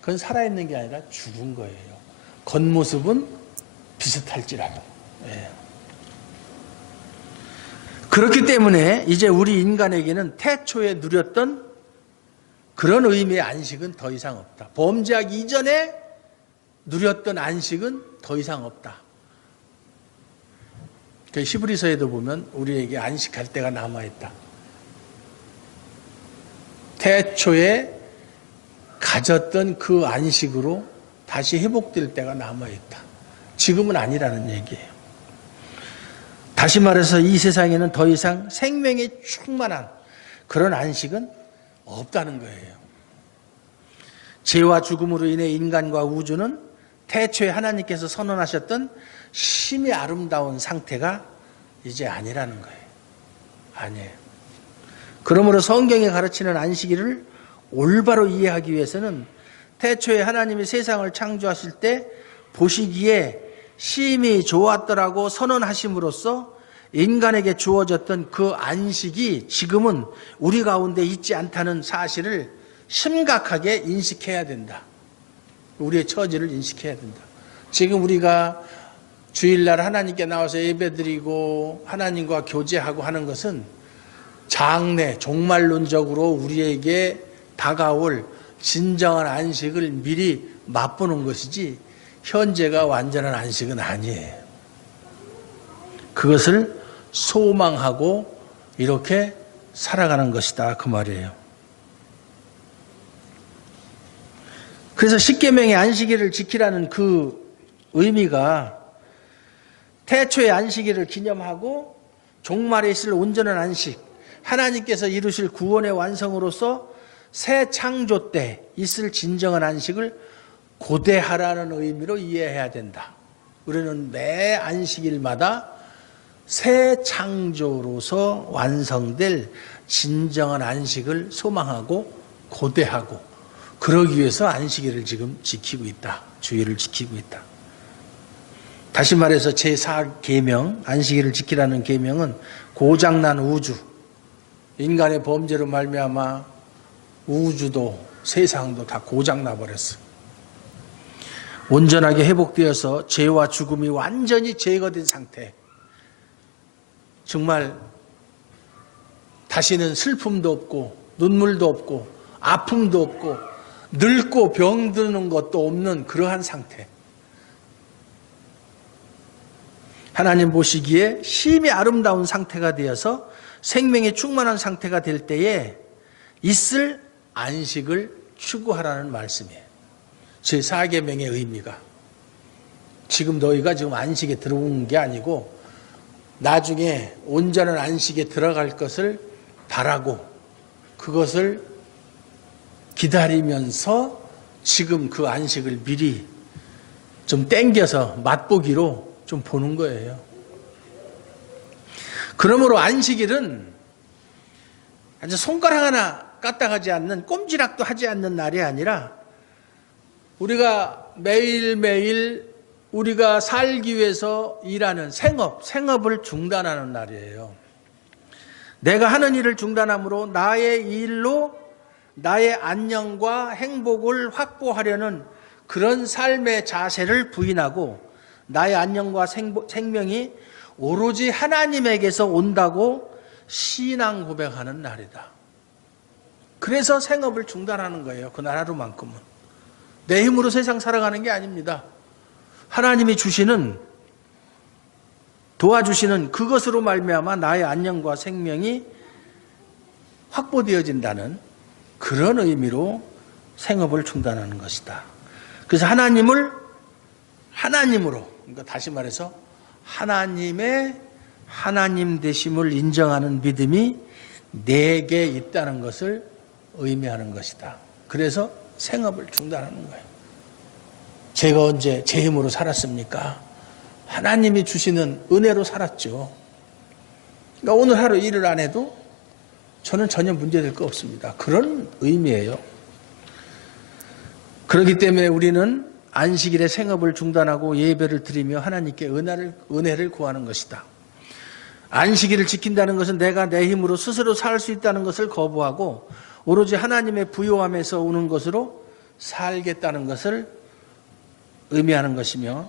그건 살아있는 게 아니라 죽은 거예요. 겉모습은 비슷할지라도. 예. 그렇기 때문에 이제 우리 인간에게는 태초에 누렸던 그런 의미의 안식은 더 이상 없다. 범죄하기 이전에 누렸던 안식은 더 이상 없다. 그 히브리서에도 보면 우리에게 안식할 때가 남아있다. 태초에 가졌던 그 안식으로 다시 회복될 때가 남아있다. 지금은 아니라는 얘기예요. 다시 말해서 이 세상에는 더 이상 생명에 충만한 그런 안식은 없다는 거예요. 죄와 죽음으로 인해 인간과 우주는 태초에 하나님께서 선언하셨던 심히 아름다운 상태가 이제 아니라는 거예요. 아니에요. 그러므로 성경이 가르치는 안식일을 올바로 이해하기 위해서는 태초에 하나님이 세상을 창조하실 때 보시기에 심히 좋았더라고 선언하심으로써 인간에게 주어졌던 그 안식이 지금은 우리 가운데 있지 않다는 사실을 심각하게 인식해야 된다. 우리의 처지를 인식해야 된다. 지금 우리가 주일날 하나님께 나와서 예배드리고 하나님과 교제하고 하는 것은 장래, 종말론적으로 우리에게 다가올 진정한 안식을 미리 맛보는 것이지 현재가 완전한 안식은 아니에요. 그것을 소망하고 이렇게 살아가는 것이다 그 말이에요. 그래서 십계명의 안식일을 지키라는 그 의미가 태초의 안식일을 기념하고 종말에 있을 온전한 안식, 하나님께서 이루실 구원의 완성으로서 새 창조 때 있을 진정한 안식을 고대하라는 의미로 이해해야 된다. 우리는 매 안식일마다 새 창조로서 완성될 진정한 안식을 소망하고 고대하고 그러기 위해서 안식일을 지금 지키고 있다. 주일을 지키고 있다. 다시 말해서 제4계명, 안식일을 지키라는 계명은 고장난 우주, 인간의 범죄로 말미암아 우주도 세상도 다 고장나 버렸어. 온전하게 회복되어서 죄와 죽음이 완전히 제거된 상태. 정말 다시는 슬픔도 없고 눈물도 없고 아픔도 없고 늙고 병드는 것도 없는 그러한 상태. 하나님 보시기에 심히 아름다운 상태가 되어서 생명에 충만한 상태가 될 때에 있을 안식을 추구하라는 말씀이에요. 제4계명의 의미가 지금 너희가 지금 안식에 들어오는 게 아니고 나중에 온전한 안식에 들어갈 것을 바라고 그것을 기다리면서 지금 그 안식을 미리 좀 땡겨서 맛보기로 좀 보는 거예요. 그러므로 안식일은 아주 손가락 하나 까딱하지 않는, 꼼지락도 하지 않는 날이 아니라 우리가 매일매일 우리가 살기 위해서 일하는 생업을 중단하는 날이에요. 내가 하는 일을 중단함으로 나의 일로 나의 안녕과 행복을 확보하려는 그런 삶의 자세를 부인하고 나의 안녕과 생명이 오로지 하나님에게서 온다고 신앙 고백하는 날이다. 그래서 생업을 중단하는 거예요. 그날 하루만큼은. 내 힘으로 세상 살아가는 게 아닙니다. 하나님이 주시는 도와주시는 그것으로 말미암아 나의 안녕과 생명이 확보되어진다는 그런 의미로 생업을 중단하는 것이다. 그래서 하나님으로, 그러니까 다시 말해서 하나님의 하나님 되심을 인정하는 믿음이 내게 있다는 것을 의미하는 것이다. 그래서 생업을 중단하는 거예요. 제가 언제 제 힘으로 살았습니까? 하나님이 주시는 은혜로 살았죠. 그러니까 오늘 하루 일을 안 해도 저는 전혀 문제될 거 없습니다. 그런 의미예요. 그렇기 때문에 우리는 안식일에 생업을 중단하고 예배를 드리며 하나님께 은혜를 구하는 것이다. 안식일을 지킨다는 것은 내가 내 힘으로 스스로 살 수 있다는 것을 거부하고 오로지 하나님의 부요함에서 오는 것으로 살겠다는 것을 의미하는 것이며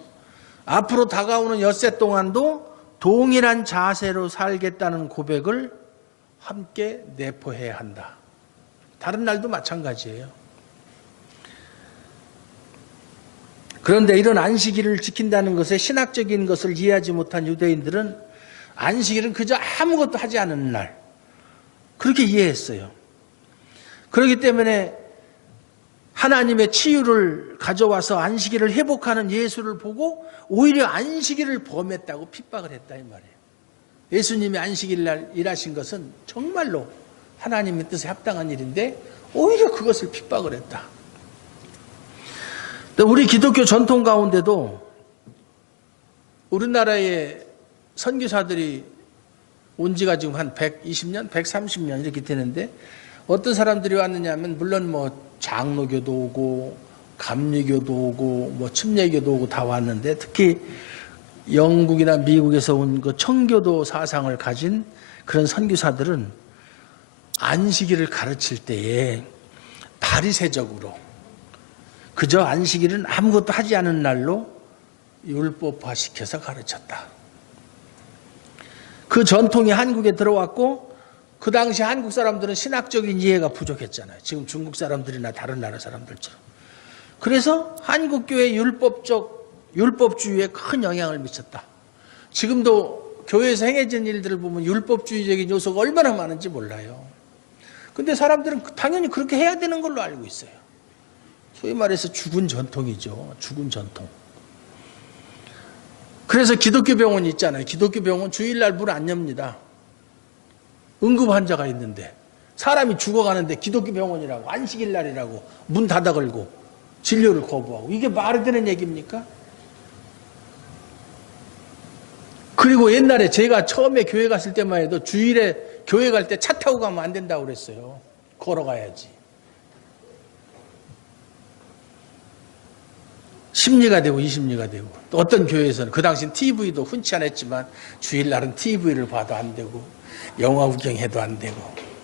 앞으로 다가오는 엿새 동안도 동일한 자세로 살겠다는 고백을 함께 내포해야 한다. 다른 날도 마찬가지예요. 그런데 이런 안식일을 지킨다는 것에 신학적인 것을 이해하지 못한 유대인들은 안식일은 그저 아무것도 하지 않은 날, 그렇게 이해했어요. 그렇기 때문에 하나님의 치유를 가져와서 안식일을 회복하는 예수를 보고 오히려 안식일을 범했다고 핍박을 했다 이 말이에요. 예수님이 안식일 날 일하신 것은 정말로 하나님의 뜻에 합당한 일인데 오히려 그것을 핍박을 했다. 우리 기독교 전통 가운데도 우리나라의 선교사들이 온 지가 지금 한 120년, 130년 이렇게 되는데 어떤 사람들이 왔느냐 하면 물론 뭐 장로교도 오고 감리교도 오고 뭐 침례교도 오고 다 왔는데 특히 영국이나 미국에서 온 그 청교도 사상을 가진 그런 선교사들은 안식일을 가르칠 때에 바리새적으로 그저 안식일은 아무것도 하지 않은 날로 율법화시켜서 가르쳤다. 그 전통이 한국에 들어왔고 그 당시 한국 사람들은 신학적인 이해가 부족했잖아요. 지금 중국 사람들이나 다른 나라 사람들처럼. 그래서 한국교회 율법주의에 큰 영향을 미쳤다. 지금도 교회에서 행해진 일들을 보면 율법주의적인 요소가 얼마나 많은지 몰라요. 근데 사람들은 당연히 그렇게 해야 되는 걸로 알고 있어요. 소위 말해서 죽은 전통이죠. 죽은 전통. 그래서 기독교 병원이 있잖아요. 기독교 병원 주일날 문 안 엽니다. 응급 환자가 있는데 사람이 죽어가는데 기독교 병원이라고 안식일 날이라고 문 닫아 걸고 진료를 거부하고 이게 말이 되는 얘기입니까? 그리고 옛날에 제가 처음에 교회 갔을 때만 해도 주일에 교회 갈 때 차 타고 가면 안 된다고 그랬어요. 걸어가야지. 심리가 되고 이심리가 되고 또 어떤 교회에서는 그 당시 TV도 흔치 않았지만 주일날은 TV를 봐도 안 되고 영화 구경해도 안 되고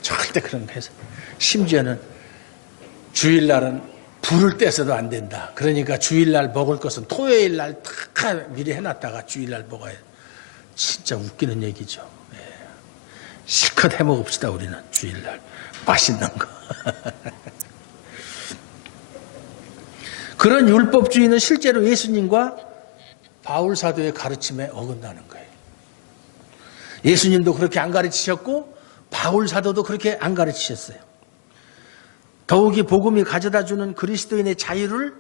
절대 그런 거 해서 심지어는 주일날은 불을 떼서도 안 된다. 그러니까 주일날 먹을 것은 토요일날 다 미리 해놨다가 주일날 먹어야 돼. 진짜 웃기는 얘기죠. 네. 실컷 해먹읍시다 우리는 주일날 맛있는 거. 그런 율법주의는 실제로 예수님과 바울 사도의 가르침에 어긋나는 거예요. 예수님도 그렇게 안 가르치셨고 바울 사도도 그렇게 안 가르치셨어요. 더욱이 복음이 가져다주는 그리스도인의 자유를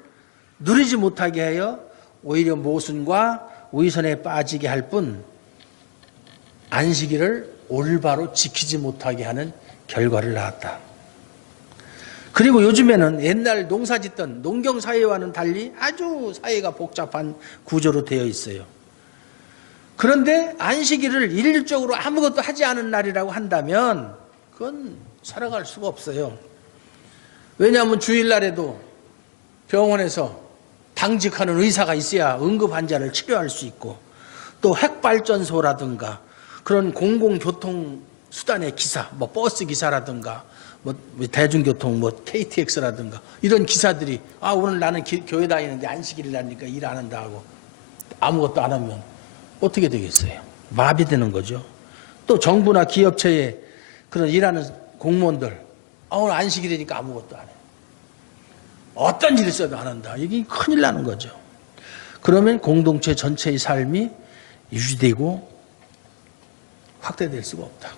누리지 못하게 하여 오히려 모순과 위선에 빠지게 할 뿐 안식일을 올바로 지키지 못하게 하는 결과를 낳았다. 그리고 요즘에는 옛날 농사짓던 농경사회와는 달리 아주 사회가 복잡한 구조로 되어 있어요. 그런데 안식일을 일률적으로 아무것도 하지 않은 날이라고 한다면 그건 살아갈 수가 없어요. 왜냐하면 주일날에도 병원에서 당직하는 의사가 있어야 응급환자를 치료할 수 있고 또 핵발전소라든가 그런 공공교통수단의 기사, 뭐 버스 기사라든가 뭐 대중교통, 뭐 KTX라든가 이런 기사들이 오늘 나는 교회 다니는데 안식일이라니까 일 안 한다 하고 아무것도 안 하면 어떻게 되겠어요? 마비되는 거죠. 또 정부나 기업체에 그런 일하는 공무원들 오늘 안식일이니까 아무것도 안 해. 어떤 일 있어도 안 한다. 이게 큰일 나는 거죠. 그러면 공동체 전체의 삶이 유지되고 확대될 수가 없다.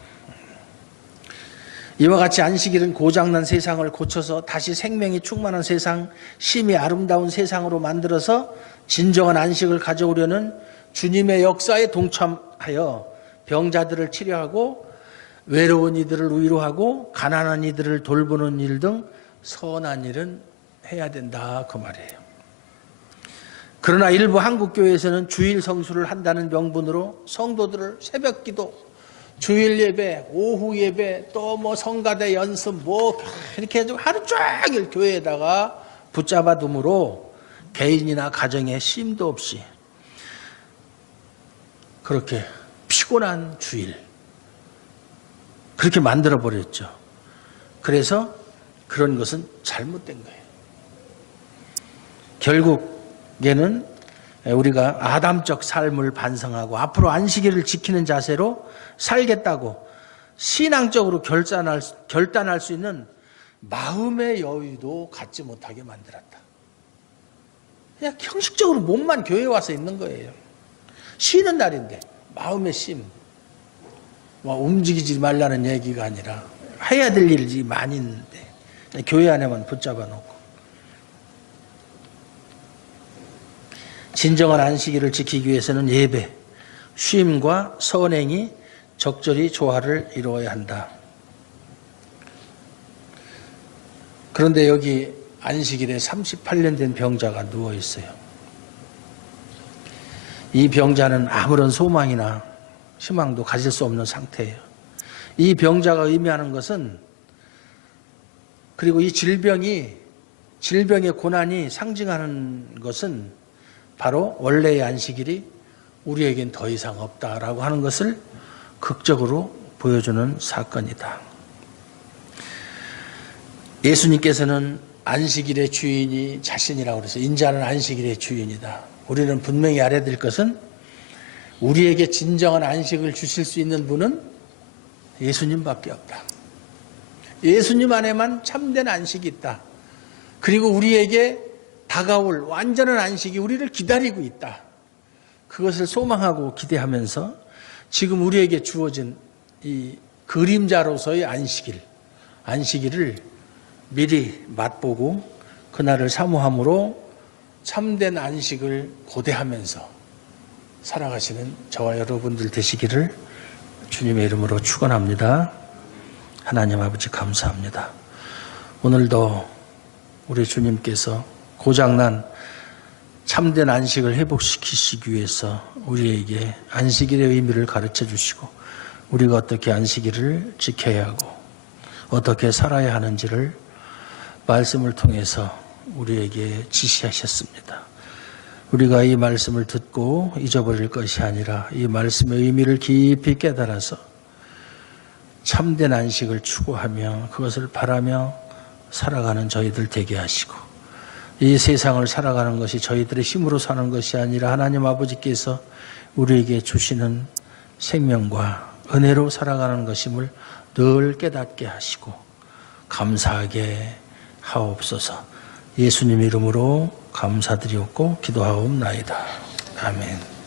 이와 같이 안식일은 고장난 세상을 고쳐서 다시 생명이 충만한 세상, 심히 아름다운 세상으로 만들어서 진정한 안식을 가져오려는 주님의 역사에 동참하여 병자들을 치료하고 외로운 이들을 위로하고 가난한 이들을 돌보는 일 등 선한 일은 해야 된다, 그 말이에요. 그러나 일부 한국교회에서는 주일 성수를 한다는 명분으로 성도들을 새벽기도, 주일 예배, 오후 예배, 또 뭐 성가대 연습 이렇게 해서 하루 종일 교회에다가 붙잡아 둠으로 개인이나 가정에 쉼도 없이 그렇게 피곤한 주일 그렇게 만들어 버렸죠. 그래서 그런 것은 잘못된 거예요. 결국에는 우리가 아담적 삶을 반성하고 앞으로 안식일을 지키는 자세로 살겠다고 신앙적으로 결단할 수 있는 마음의 여유도 갖지 못하게 만들었다. 그냥 형식적으로 몸만 교회에 와서 있는 거예요. 쉬는 날인데 마음의 쉼, 움직이지 말라는 얘기가 아니라 해야 될 일이 많이 있는데 교회 안에만 붙잡아 놓고 진정한 안식일을 지키기 위해서는 예배, 쉼과 선행이 적절히 조화를 이루어야 한다. 그런데 여기 안식일에 38년 된 병자가 누워 있어요. 이 병자는 아무런 소망이나 희망도 가질 수 없는 상태예요. 이 병자가 의미하는 것은, 그리고 이 질병의 고난이 상징하는 것은 바로 원래의 안식일이 우리에겐 더 이상 없다라고 하는 것을 극적으로 보여주는 사건이다. 예수님께서는 안식일의 주인이 자신이라고 그래서 인자는 안식일의 주인이다. 우리는 분명히 알아야 될 것은 우리에게 진정한 안식을 주실 수 있는 분은 예수님밖에 없다. 예수님 안에만 참된 안식이 있다. 그리고 우리에게 다가올 완전한 안식이 우리를 기다리고 있다. 그것을 소망하고 기대하면서 지금 우리에게 주어진 이 그림자로서의 안식일을 미리 맛보고 그날을 사모함으로 참된 안식을 고대하면서 살아가시는 저와 여러분들 되시기를 주님의 이름으로 축원합니다. 하나님 아버지 감사합니다. 오늘도 우리 주님께서 고장난 참된 안식을 회복시키시기 위해서 우리에게 안식일의 의미를 가르쳐 주시고 우리가 어떻게 안식일을 지켜야 하고 어떻게 살아야 하는지를 말씀을 통해서 우리에게 지시하셨습니다. 우리가 이 말씀을 듣고 잊어버릴 것이 아니라 이 말씀의 의미를 깊이 깨달아서 참된 안식을 추구하며 그것을 바라며 살아가는 저희들 되게 하시고 이 세상을 살아가는 것이 저희들의 힘으로 사는 것이 아니라 하나님 아버지께서 우리에게 주시는 생명과 은혜로 살아가는 것임을 늘 깨닫게 하시고 감사하게 하옵소서. 예수님 이름으로 감사드리옵고 기도하옵나이다. 아멘.